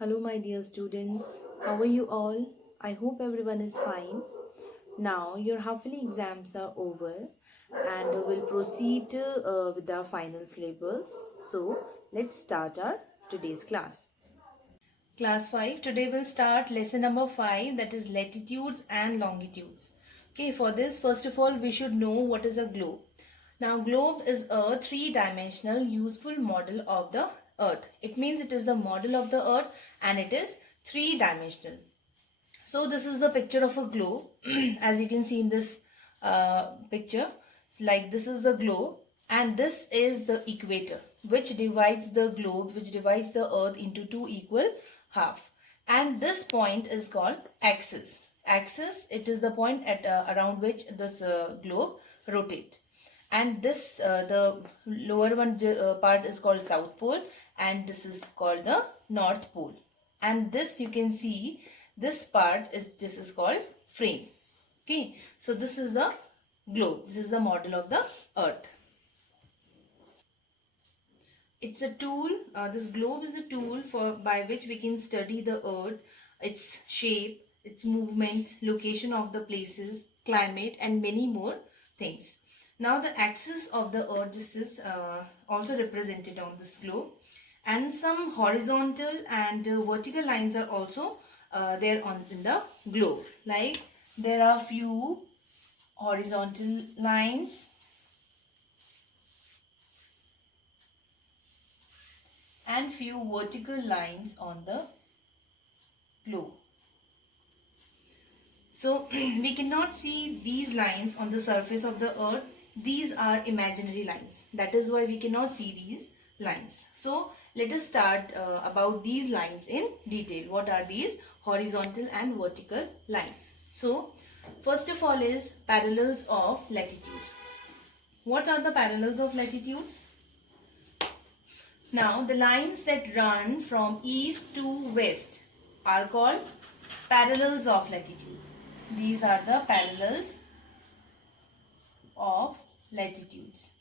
Hello, my dear students. How are you all? I hope everyone is fine. Now, your half-yearly exams are over and we'll proceed with our final syllabus. So, let's start our today's class. Class 5. Today we'll start lesson number 5, that is latitudes and longitudes. Okay, for this, first of all, we should know what is a globe. Now, globe is a three-dimensional useful model of the earth. It means it is the model of the earth and it is three-dimensional. So, this is the picture of a globe. As you can see in this picture, it's like this is the globe and this is the equator, which divides the globe, which divides the earth into two equal half. And this point is called axis. Axis, it is the point at around which this globe rotates. And this, the lower one part is called South Pole and this is called the North Pole. And this you can see, this part is called frame. Okay, so this is the globe. This is the model of the earth. It's a tool, this globe is a tool by which we can study the earth, its shape, its movement, location of the places, climate and many more things. Now the axis of the earth is also represented on this globe, and some horizontal and vertical lines are also there in the globe. Like there are few horizontal lines and few vertical lines on the globe. So we cannot see these lines on the surface of the earth. These are imaginary lines. That is why we cannot see these lines. So let us start about these lines in detail. What are these horizontal and vertical lines? So first of all is parallels of latitudes. What are the parallels of latitudes? Now the lines that run from east to west are called parallels of latitude. These are the parallels of latitudes.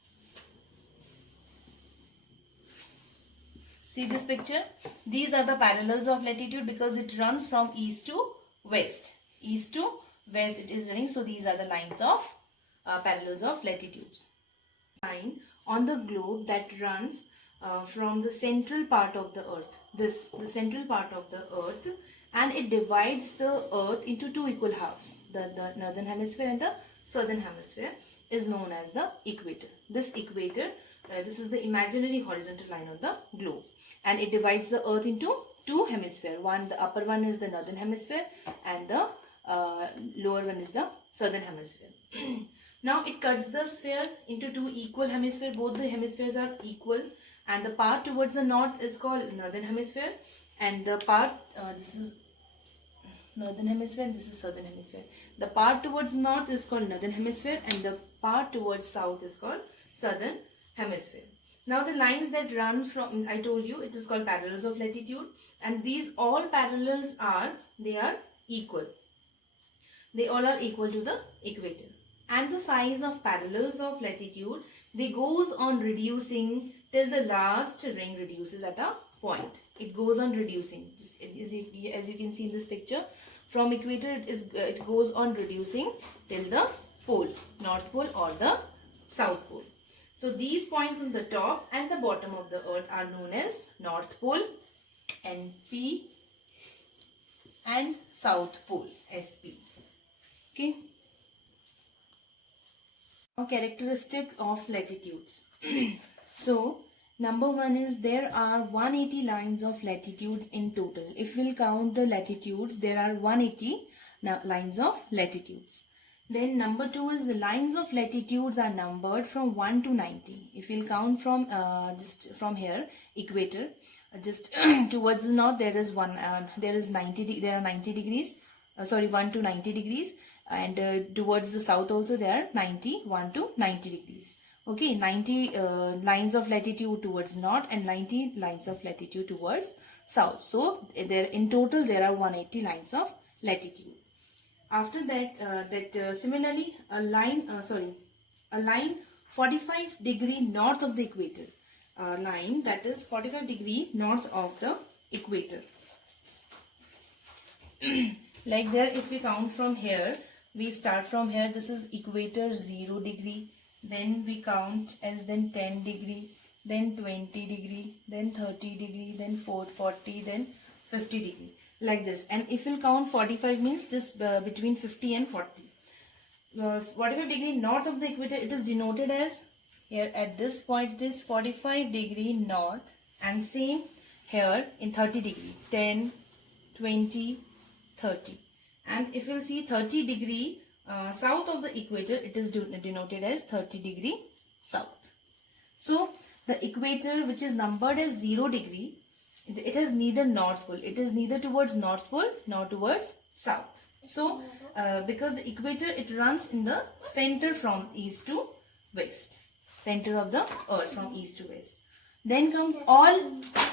See this picture? These are the parallels of latitude because it runs from east to west. East to west it is running. So these are the lines of parallels of latitudes. Line on the globe that runs from the central part of the earth. The central part of the earth, and it divides the earth into two equal halves. The northern hemisphere and the southern hemisphere is known as the equator. This equator, this is the imaginary horizontal line on the globe, and it divides the earth into two hemispheres. The upper one is the northern hemisphere and the lower one is the southern hemisphere. Now it cuts the sphere into two equal hemispheres. Both the hemispheres are equal, and the part towards the north is called northern hemisphere, and the part this is northern hemisphere and this is southern hemisphere. The part towards north is called northern hemisphere and the part towards south is called southern hemisphere. Now the lines that run from, I told you it is called parallels of latitude, and these all parallels are equal. They all are equal to the equator. And the size of parallels of latitude, they goes on reducing till the last ring reduces at a point. It goes on reducing. As you can see in this picture, from equator it goes on reducing till the pole, north pole or the south pole. So these points on the top and the bottom of the earth are known as north pole, NP, and south pole, SP. Okay. Now characteristics of latitudes. So number one is there are 180 lines of latitudes in total. If we'll count the latitudes, there are 180 lines of latitudes. Then number two is the lines of latitudes are numbered from 1 to 90. If we'll count from just from here, equator, just towards the north there is there are 90 degrees. 1 to 90 degrees, and towards the south also there are 1 to 90 degrees. Okay, 90 lines of latitude towards north and 90 lines of latitude towards south. So there in total there are 180 lines of latitude. After that, similarly a line 45 degree north of the equator, line that is 45 degree north of the equator. Like there, if we count from here, we start from here, this is equator 0 degree, then we count as then 10 degree, then 20 degree, then 30 degree, then 40, then 50 degree, like this. And if we'll count 45 means this between 50 and 40. 45 degree north of the equator, it is denoted as, here at this point it is 45 degree north, and same here in 30 degree, 10, 20, 30. And if you'll see 30 degree south of the equator, it is denoted as 30 degree south. So the equator, which is numbered as 0 degree, it is neither north pole, it is neither towards north pole nor towards south. So because the equator, it runs in the center from east to west, center of the earth from east to west. Then comes all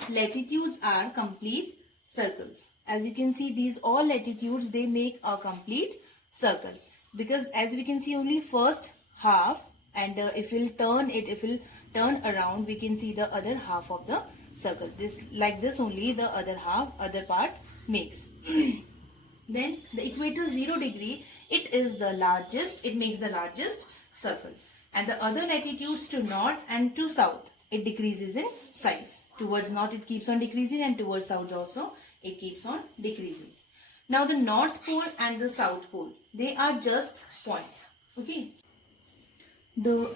latitudes are complete circles. As you can see, these all latitudes, they make a complete circle, because as we can see only first half, and if we'll turn it, if we'll turn around, we can see the other half of the circle. This, like this only the other half, other part makes. Then the equator 0 degree, it is the largest, it makes the largest circle, and the other latitudes to north and to south, it decreases in size. Towards north it keeps on decreasing, and towards south also it keeps on decreasing. Now the north pole and the south pole, they are just points. Okay. The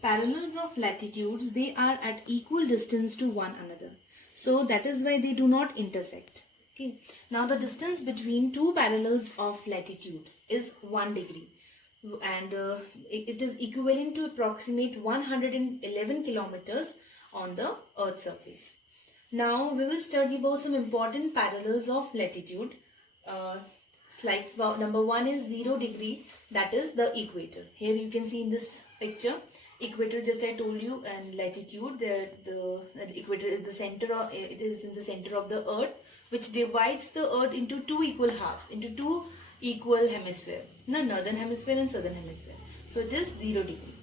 parallels of latitudes, they are at equal distance to one another. So that is why they do not intersect. Okay. Now the distance between two parallels of latitude is 1 degree. And it is equivalent to approximate 111 kilometers on the Earth's surface. Now we will study about some important parallels of latitude. Like number 1 is 0 degree, that is the equator. Here you can see in this picture, equator, just I told you, and latitude, the equator is the center of, it is in the center of the earth, which divides the earth into two equal halves, into two equal hemisphere, northern hemisphere and southern hemisphere. So it is 0 degree.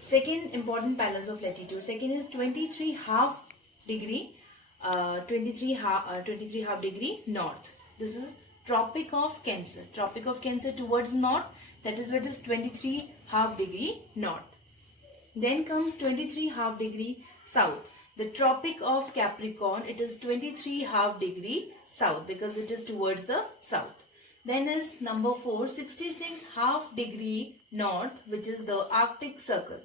Second important parallels of latitude, second is 23 half degree, 23 half degree north. This is Tropic of Cancer. Tropic of Cancer towards north, that is what is 23 half degree north. Then comes 23 half degree south. The Tropic of Capricorn, it is 23 half degree south, because it is towards the south. Then is number 4, 66 half degree north, which is the Arctic Circle.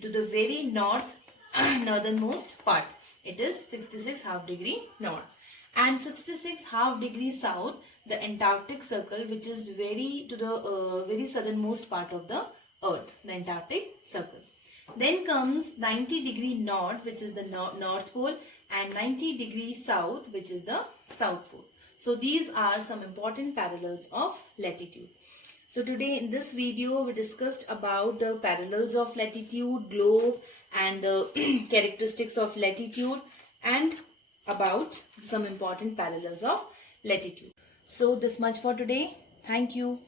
To the very north, northernmost part, it is 66 half degree north. And 66 half degree south, the Antarctic Circle, which is very to the very southernmost part of the earth, the Antarctic Circle. Then comes 90 degree north, which is the north pole, and 90 degree south, which is the south pole. So these are some important parallels of latitude. So today in this video we discussed about the parallels of latitude, globe, and the characteristics of latitude, and about some important parallels of latitude. So this much for today. Thank you.